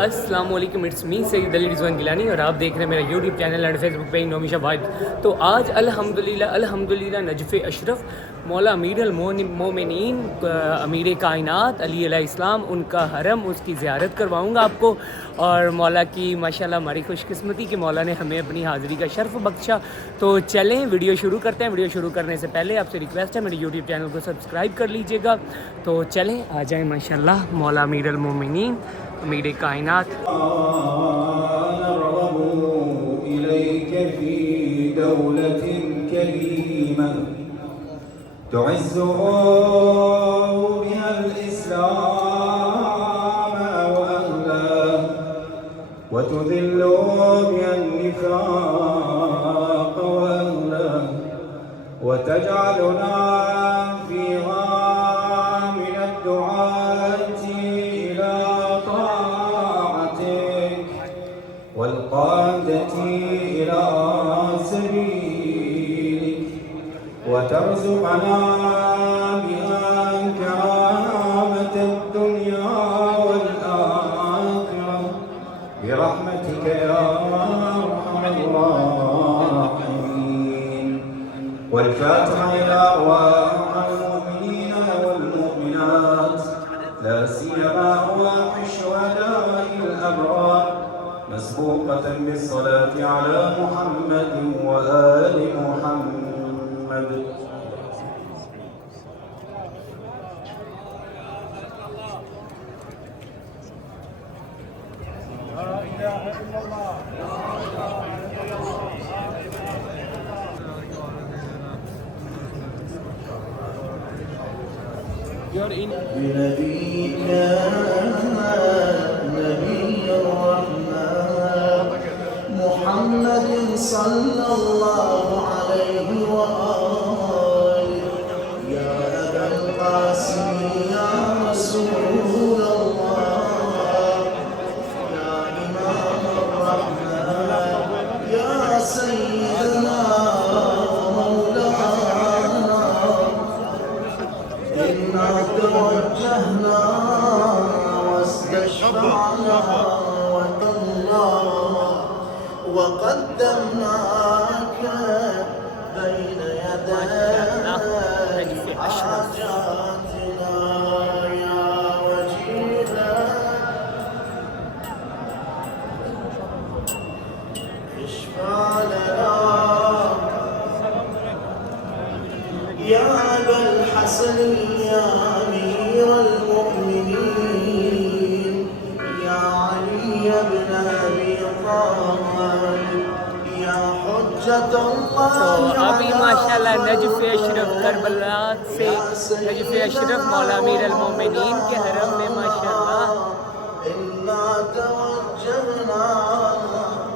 अस्सलाम वालेकुम, it's me Saeed अली रिजवान गिलानी और आप देख रहे हैं मेरा YouTube channel and Facebook page नोमिशा वाइब। तो आज अल्हम्दुलिल्लाह नजफ़ अशरफ मौला अमीर मोमिनीन अमीर कायनात अली अलैहिस्सलाम उनका हरम उसकी ज़ियारत करवाऊँगा आपको। और मौला की माशाल्लाह हमारी खुशकिस्मती कि मौला ने हमें अपनी हाज़िरी का शर्फ़ बख्शा। तो चलें वीडियो शुरू करते हैं। वीडियो शुरू करने से पहले आपसे रिक्वेस्ट है मेरे यूट्यूब चैनल को सब्सक्राइब कर लीजिएगा। तो चलें आ जाएँ माशाल्लाह मौला अमीर मोमिनीन अमीर कायनात। وتذل بها النفاق وأهله وتجعلنا فيها من الدعاة إلى طاعتك والقادة إلى سبيلك وترزقنا بها كرامة الدنيا والآخرة برحمتك يا أرحم الراحمين. والفاتحة إلى أرواح المؤمنين والمؤمنات لا سيما أرواح الشهداء الأبرار مسبوقة بالصلاة على محمد وآل محمد. بنبيك نبي الرحمن محمد صلى الله عليه وآله يا أبا القاسم يا رسول الله يا إمام الرحمن يا سيدنا مولانا إنا توجهنا واستشفعنا وقدمناك بين يدي حاجاتنا يا وجيها اشفع لنا يا أبا الحسن يا أمير المؤمنين يا علي بن أبي طالب يا حجة الله. तो अभी माशाल्लाह नजफ़ अशरफ करबला से नजफ़ अशरफ मौला अमीर मोमिनीन के हरम में माशाल्लाह إنا توجهنا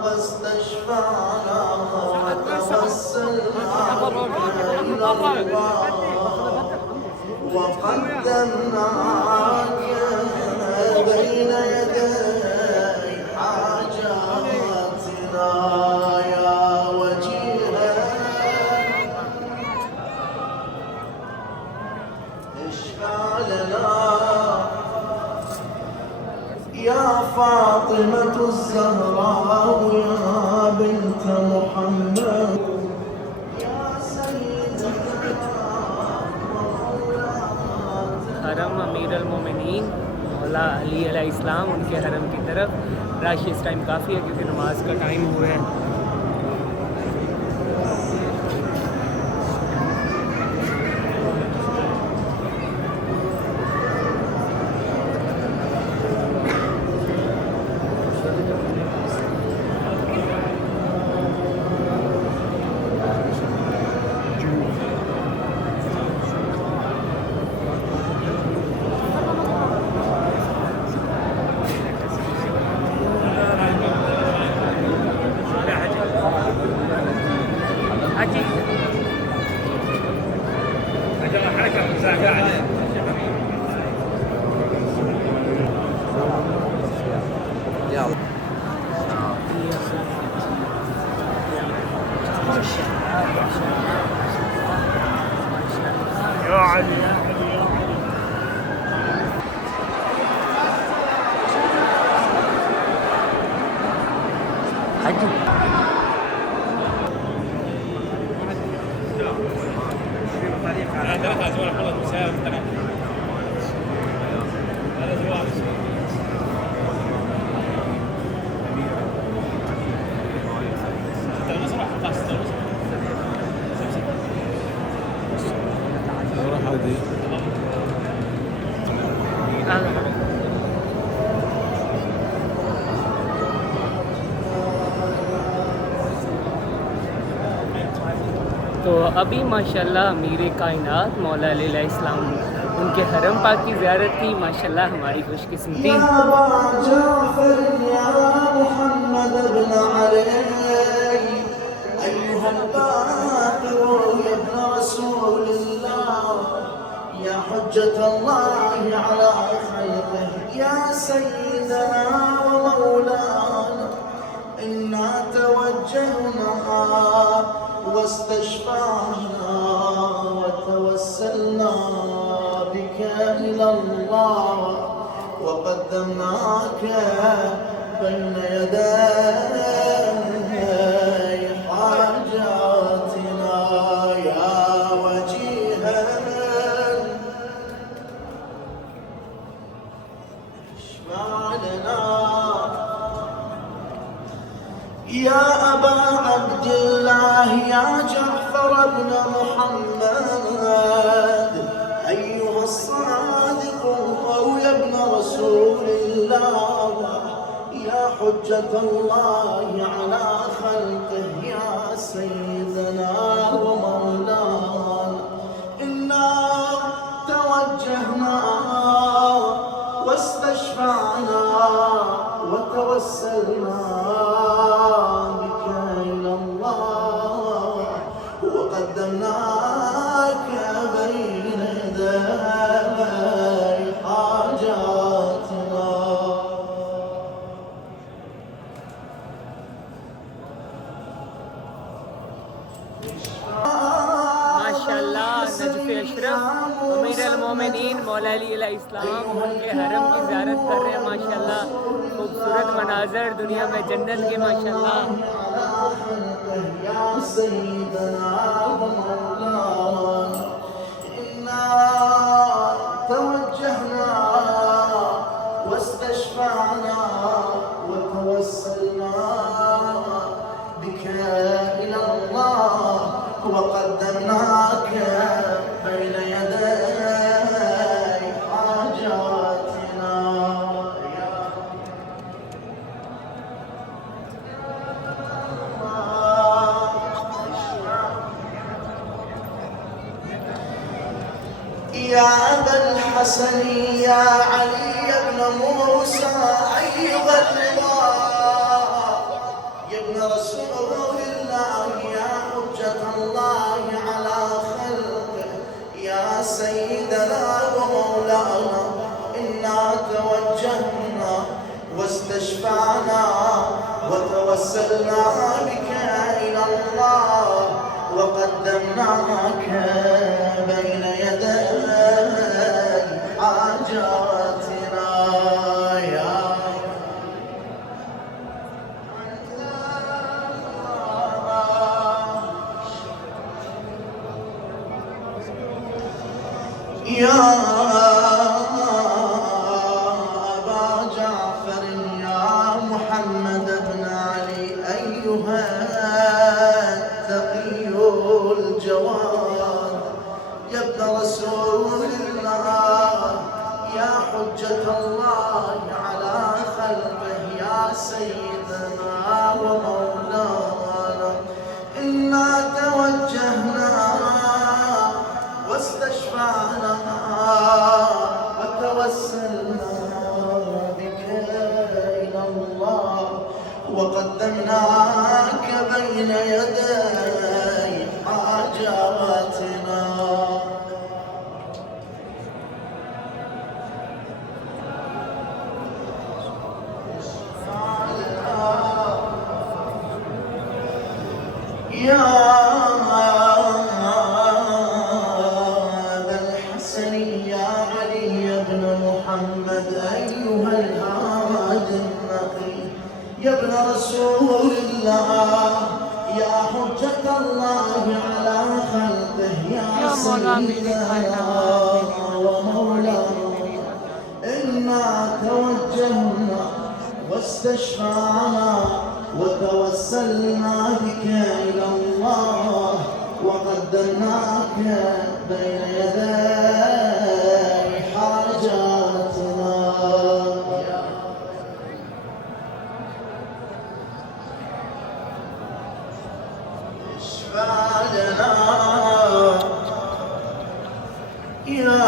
واستشفعنا وتوسلنا إلى الله وقدمناك بين يدي حاجاتنا يا وجيها اشفع لنا يا فاطمة الزهراء يا بنت محمد يا سيدنا हरम अमीर मोमिनीन मौला अली अलैहिस्सलाम उनके हरम की तरफ रश इस टाइम काफ़ी है क्योंकि नमाज का टाइम हुआ है। يا علي तो अभी माशाल्लाह अमीर कायनात मौला अलैहिस्सलाम उनके हरम पाक की ज़ियारत की माशाल्लाह हमारी खुशकिस्मती। يا أبا جعفر يا محمد بن علي أيها الباقر يا ابن رسول الله يا حجة الله على خلقه يا سيدنا ومولانا إنا توجهنا واستشفعنا وتوسلنا بك إلى الله وقدمناك بين يدي حاجاتنا يا وجيها اشفع لنا يا أبا عبد الله يا جعفر بن محمد أيها الصادق يا ابن رسول الله يا حجة الله على خلقه يا سيدنا ومولانا إنا توجهنا واستشفعنا وتوسلنا بك إلى الله وقدمناك بين يدي حاجاتنا माशाल्लाह नजफ़ अशरफ अमीर अल-मोमिनीन मौला अली अलैहिस्सलाम उनके हरम की ज़ियारत कर रहे हैं माशाल्लाह। खूबसूरत मनाज़र दुनिया में जन्नत के माशाल्लाह। يا سيدنا ومولانا إنا توجهنا واستشفعنا وتوسلنا بك إلى الله وقدمناك بين يدي حاجاتنا يا أبا الحسن يا علي بن موسى أيها الرضا يا ابن رسول الله يا حجة الله على خلقه يا سيدنا ومولانا إنا توجهنا واستشفعنا وتوسلنا بك إلى الله وقدمناك بين يدي حاجاتنا يا يا أبا جعفر يا محمد بن علي أيها التقي الجواد يا ابن رسول الله يا حجة الله على خلقه يا سيدنا ومولانا إنا توجهنا واستشفعنا وتوسلنا بك إلى الله وقدمناك بين يدي حاجاتنا يا أبا الحسن يا علي بن محمد أيها الهادي النقي يا ابن رسول الله يا حجة الله على خلقه يا سيدنا ومولانا إنا توجهنا واستشفعنا وتوسلنا بك إلى الله وقدمناك بين يدي حاجاتنا اشفع لنا يا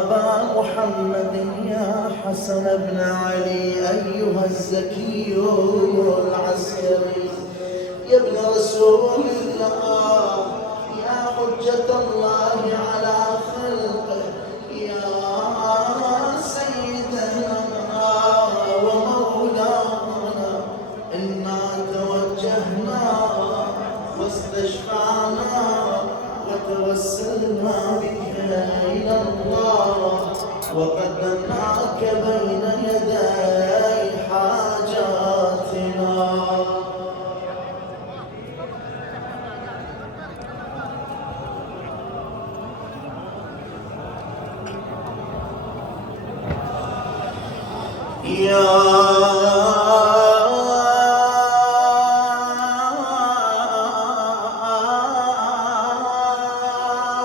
أبا محمد يا حسن بن علي أيها الزكي العسكري يا ابن رسول الله يا حجة الله على خلقه يا سيدنا ومولانا إنا توجهنا واستشفعنا وتوسلنا بك إلى الله وقدمناك بين يدي حاجاتنا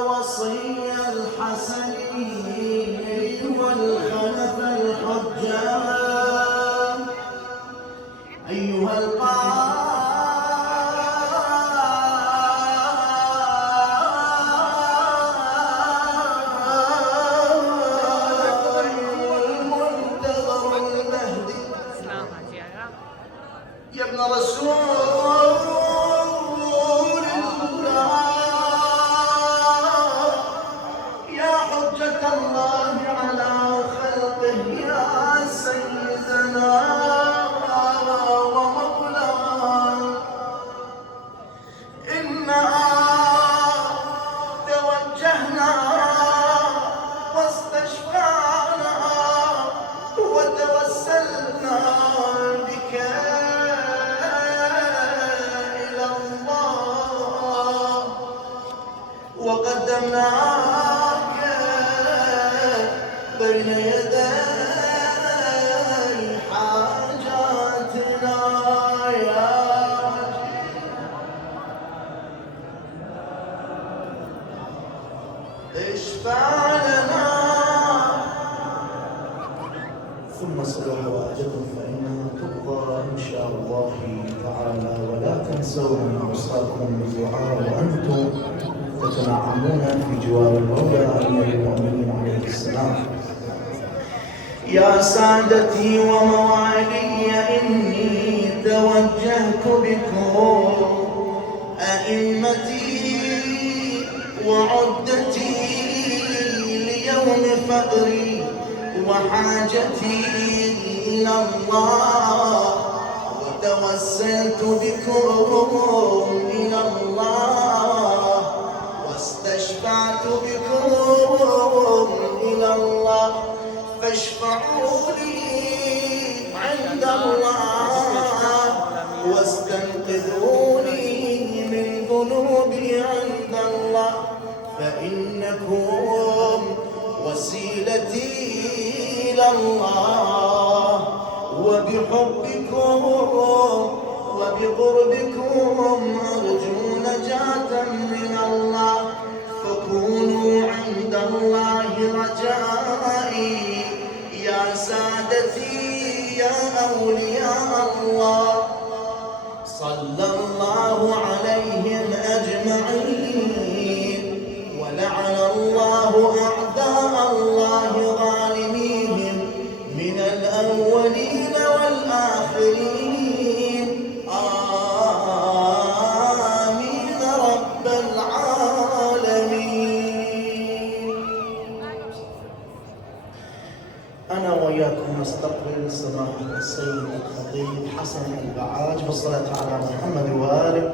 وصي الحسن والخلف الحجام أيها يا ابن رسول الله يا حجة الله على خلقه يا سيدنا ومولانا إنا توجهنا واستشفعنا وتوسلنا بك وقدمناك بين يدي حاجاتنا يا اشفع لنا ثم صلوا حوائجكم فإنها تقضى إن شاء الله تعالى ولا تنسوا من أوصاكم بالدعاء وأنتم تتنعمون في جوار المولى أمير المؤمنين عليه السلام. يا سادتي وموالي إني توجهت بكم أئمتي وعدتي ليوم فقري وحاجتي إلى الله وتوسلت بكم إلى الله واستشفعت بكم إلى الله فاشفعوا لي عند الله واستنقذوني من ذنوبي عند الله فإنكم وسيلتي إلى الله وبحبكم وبقربكم أرجو نجاة من الله فكونوا عند الله رجائي يا سادتي يا أولياء الله صلى الله عليهم أجمعين ولعن الله أعداء الله ظالميهم من الأولين والآخرين آمين رب العالمين. أنا وإياكم نستقبل سماحة السيد الخطيب حسن البعاج بالصلاة على محمد وآله.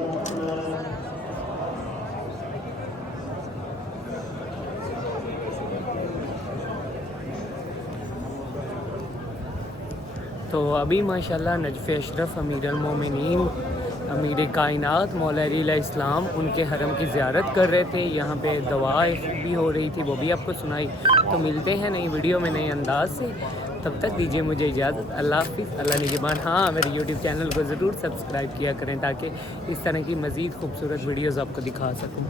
तो अभी माशाल्लाह नजफ़ अशरफ अमीर अल-मोमिनीन अमीर कायनात मौला अली अलैहिस्सलाम उनके हरम की ज़ियारत कर रहे थे। यहाँ पे दुआएं भी हो रही थी, वो भी आपको सुनाई। तो मिलते हैं नई वीडियो में नए अंदाज से, तब तक दीजिए मुझे इजाज़त। अल्लाह हाफ़िज़, अल्लाह निगहबान। हाँ, मेरे यूट्यूब चैनल को ज़रूर सब्सक्राइब किया करें ताकि इस तरह की मज़ीद खूबसूरत वीडियोज़ आपको दिखा सकूँ।